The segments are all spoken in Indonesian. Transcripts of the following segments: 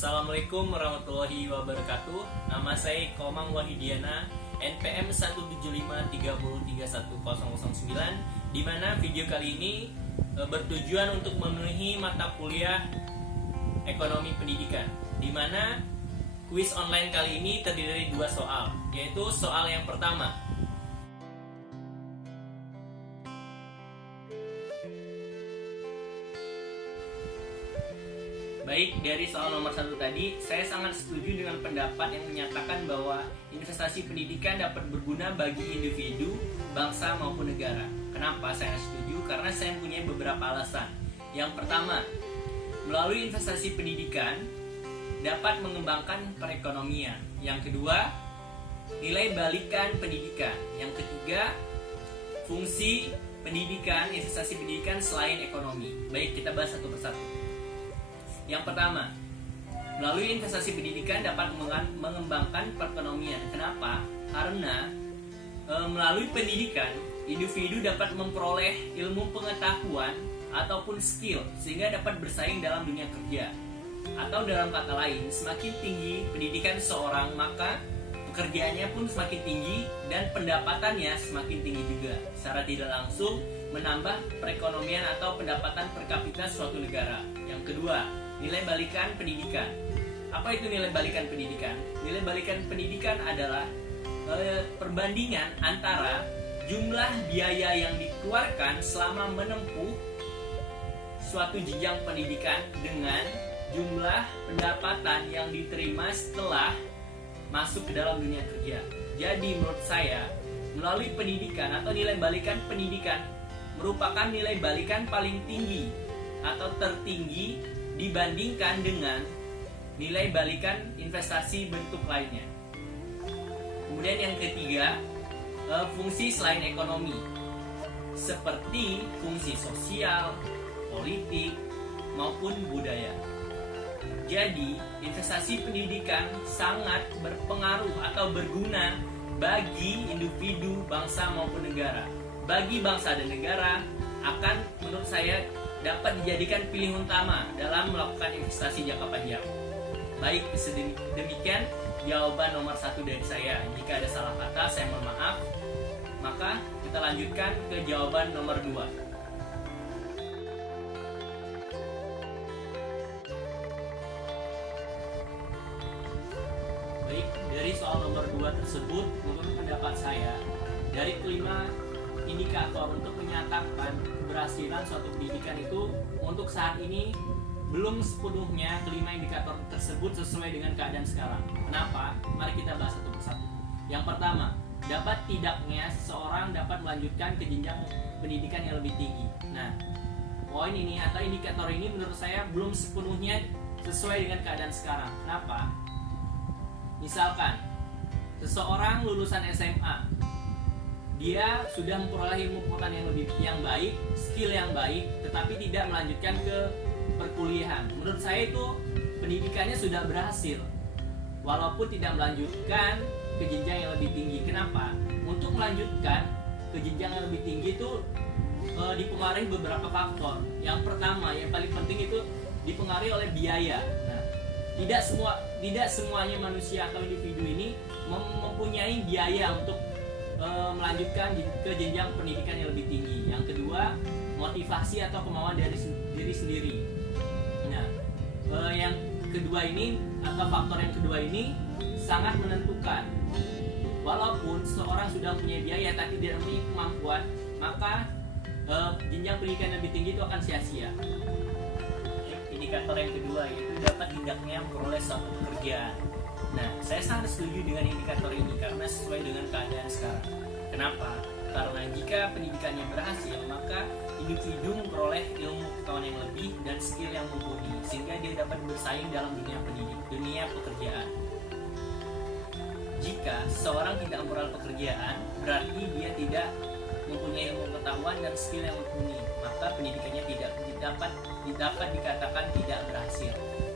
Assalamualaikum warahmatullahi wabarakatuh. Nama saya Komang Wahidiana, NPM 175303109, di mana video kali ini bertujuan untuk memenuhi mata kuliah ekonomi pendidikan, di mana kuis online kali ini terdiri dari 2 soal, yaitu soal yang pertama. Baik, dari soal nomor 1 tadi, saya sangat setuju dengan pendapat yang menyatakan bahwa investasi pendidikan dapat berguna bagi individu, bangsa maupun negara. Kenapa saya setuju? Karena saya mempunyai beberapa alasan. Yang pertama, melalui investasi pendidikan dapat mengembangkan perekonomian. Yang kedua, nilai balikan pendidikan. Yang ketiga, fungsi pendidikan, investasi pendidikan selain ekonomi. Baik, kita bahas satu persatu. Yang pertama, melalui investasi pendidikan dapat mengembangkan perekonomian. Kenapa? Karena melalui pendidikan, individu dapat memperoleh ilmu pengetahuan ataupun skill sehingga dapat bersaing dalam dunia kerja. Atau dalam kata lain, semakin tinggi pendidikan seseorang, maka pekerjaannya pun semakin tinggi dan pendapatannya semakin tinggi juga. Secara tidak langsung menambah perekonomian atau pendapatan per kapita suatu negara. Yang kedua, nilai balikan pendidikan. Apa itu nilai balikan pendidikan? Nilai balikan pendidikan adalah perbandingan antara jumlah biaya yang dikeluarkan selama menempuh suatu jenjang pendidikan dengan jumlah pendapatan yang diterima setelah masuk ke dalam dunia kerja. Jadi menurut saya, melalui pendidikan atau nilai balikan pendidikan merupakan nilai balikan paling tinggi atau tertinggi dibandingkan dengan nilai balikan investasi bentuk lainnya. Kemudian yang ketiga, fungsi selain ekonomi, seperti fungsi sosial, politik, maupun budaya. Jadi, investasi pendidikan sangat berpengaruh atau berguna bagi individu, bangsa maupun negara. Bagi bangsa dan negara akan, menurut saya, dapat dijadikan pilihan utama dalam melakukan investasi jangka panjang. Baik, demikian jawaban nomor 1 dari saya. Jika ada salah kata, saya mohon maaf. Maka kita lanjutkan ke jawaban nomor 2. Baik, dari soal nomor 2 tersebut, menurut pendapat saya, dari kelima indikator untuk menyatakan keberhasilan suatu pendidikan itu untuk saat ini belum sepenuhnya kelima indikator tersebut sesuai dengan keadaan sekarang. Kenapa? Mari kita bahas satu persatu. Yang pertama, dapat tidaknya seseorang dapat melanjutkan ke jenjang pendidikan yang lebih tinggi. Nah, poin ini atau indikator ini menurut saya belum sepenuhnya sesuai dengan keadaan sekarang. Kenapa? Misalkan, seseorang lulusan SMA, dia sudah memperoleh ilmu pengetahuan yang baik, skill yang baik, tetapi tidak melanjutkan ke perkuliahan. Menurut saya itu pendidikannya sudah berhasil, walaupun tidak melanjutkan ke jenjang yang lebih tinggi. Kenapa? Untuk melanjutkan ke jenjang yang lebih tinggi itu dipengaruhi beberapa faktor. Yang pertama, yang paling penting itu dipengaruhi oleh biaya. Nah, tidak semuanya manusia atau individu ini mempunyai biaya untuk melanjutkan ke jenjang pendidikan yang lebih tinggi. Yang kedua, motivasi atau kemauan dari diri sendiri. Nah, yang kedua ini atau faktor yang kedua ini sangat menentukan. Walaupun seorang sudah punya biaya tapi tidak memiliki kemampuan, maka jenjang pendidikan yang lebih tinggi itu akan sia-sia. Indikator yang kedua yaitu dapat tidaknya memperoleh suatu pekerjaan. Nah, saya sangat setuju dengan indikator ini karena sesuai dengan keadaan sekarang. Kenapa? Karena jika pendidikannya berhasil, maka individu memperoleh ilmu pengetahuan yang lebih dan skill yang mumpuni, sehingga dia dapat bersaing dalam dunia pekerjaan. Jika seorang tidak memperoleh pekerjaan, berarti dia tidak mempunyai ilmu pengetahuan dan skill yang mumpuni, maka pendidikannya tidak dapat dikatakan tidak berhasil.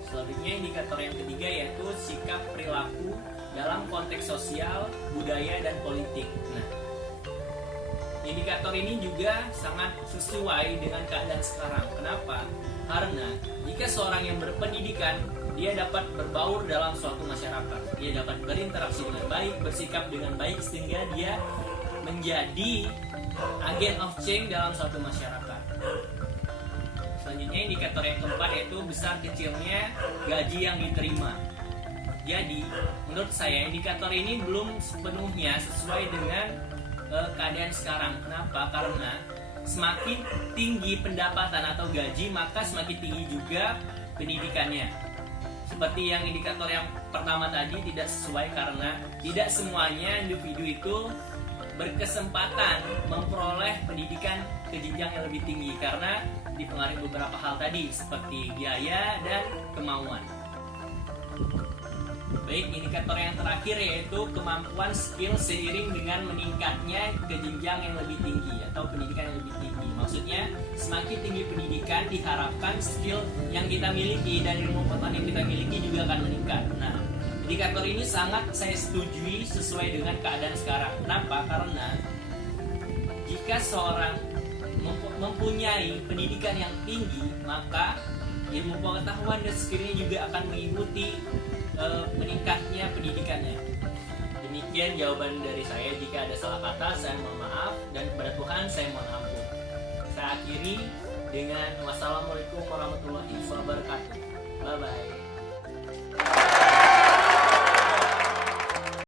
Selanjutnya, indikator yang ketiga yaitu sikap perilaku dalam konteks sosial, budaya, dan politik. Nah, indikator ini juga sangat sesuai dengan keadaan sekarang. Kenapa? Karena jika seorang yang berpendidikan dia dapat berbaur dalam suatu masyarakat, dia dapat berinteraksi dengan baik, bersikap dengan baik, sehingga dia menjadi agen of change dalam suatu masyarakat. Selanjutnya indikator yang keempat yaitu besar kecilnya gaji yang diterima. Jadi menurut saya indikator ini belum sepenuhnya sesuai dengan keadaan sekarang. Kenapa? Karena semakin tinggi pendapatan atau gaji, maka semakin tinggi juga pendidikannya. Seperti yang indikator yang pertama tadi tidak sesuai, karena tidak semuanya individu itu berkesempatan memperoleh pendidikan ke jenjang yang lebih tinggi karena dipengaruhi beberapa hal tadi seperti biaya dan kemauan. Baik, indikator yang terakhir yaitu kemampuan skill seiring dengan meningkatnya ke jenjang yang lebih tinggi atau pendidikan yang lebih tinggi. Maksudnya semakin tinggi pendidikan diharapkan skill yang kita miliki dan ilmu pengetahuan yang kita miliki juga akan meningkat. Nah, indikator ini sangat saya setujui sesuai dengan keadaan sekarang. Kenapa? Karena jika seorang mempunyai pendidikan yang tinggi, maka ilmu pengetahuan dan skillnya juga akan mengikuti meningkatnya pendidikannya. Demikian jawaban dari saya. Jika ada salah kata, saya mohon maaf, dan kepada Tuhan saya mohon ampun. Saya akhiri dengan wassalamualaikum warahmatullahi wabarakatuh. Bye bye.